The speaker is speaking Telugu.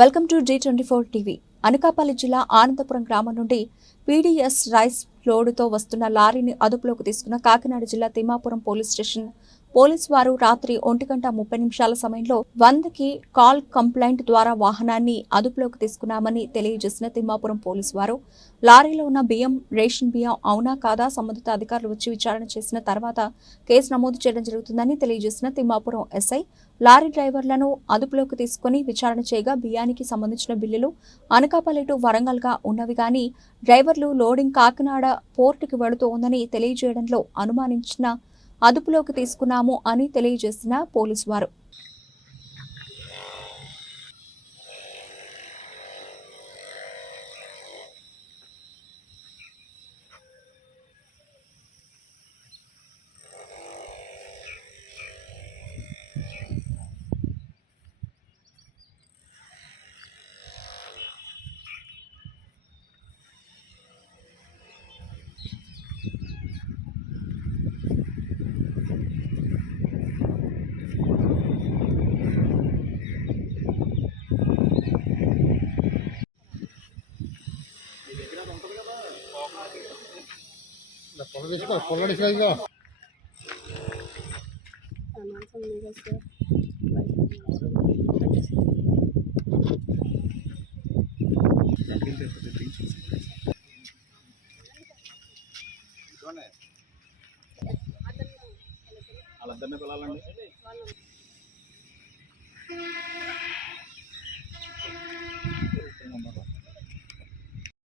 Welcome to Zee twenty four TV. Anakapalli జిల్లా ఆనందపురం గ్రామం నుండి పీడీఎస్ రైస్ లోడుతో వస్తున్న లారీని అదుపులోకి తీసుకున్న కాకినాడ జిల్లా తిమ్మాపురం పోలీస్ స్టేషన్ పోలీస్ వారు రాత్రి ఒంటి గంట ముప్పై నిమిషాల సమయంలో వందకి కాల్ కంప్లైంట్ ద్వారా వాహనాన్ని అదుపులోకి తీసుకున్నామని తెలియజేసిన తిమ్మాపురం పోలీస్ వారు లారీలో ఉన్న బియ్యం రేషన్ బియ్యం అవునా కాదా సంబంధిత అధికారులు వచ్చి విచారణ చేసిన తర్వాత కేసు నమోదు చేయడం జరుగుతుందని తెలియజేసిన తిమ్మాపురం ఎస్ఐ లారీ డ్రైవర్లను అదుపులోకి తీసుకుని విచారణ చేయగా బియ్యానికి సంబంధించిన బిల్లులు అనకాపల్లి టు ఉన్నవి గాని డ్రైవర్లు లోడింగ్ కాకినాడ పోర్టుకి వెళుతూ ఉందని తెలియజేయడంలో అనుమానించిన అదుపులోకి తీసుకున్నాము అని తెలియజేసిన పోలీసు వారు పొల తీసుకో పొల తీసుకో ఇగో వాళ్ళందరినీ పిలాలండి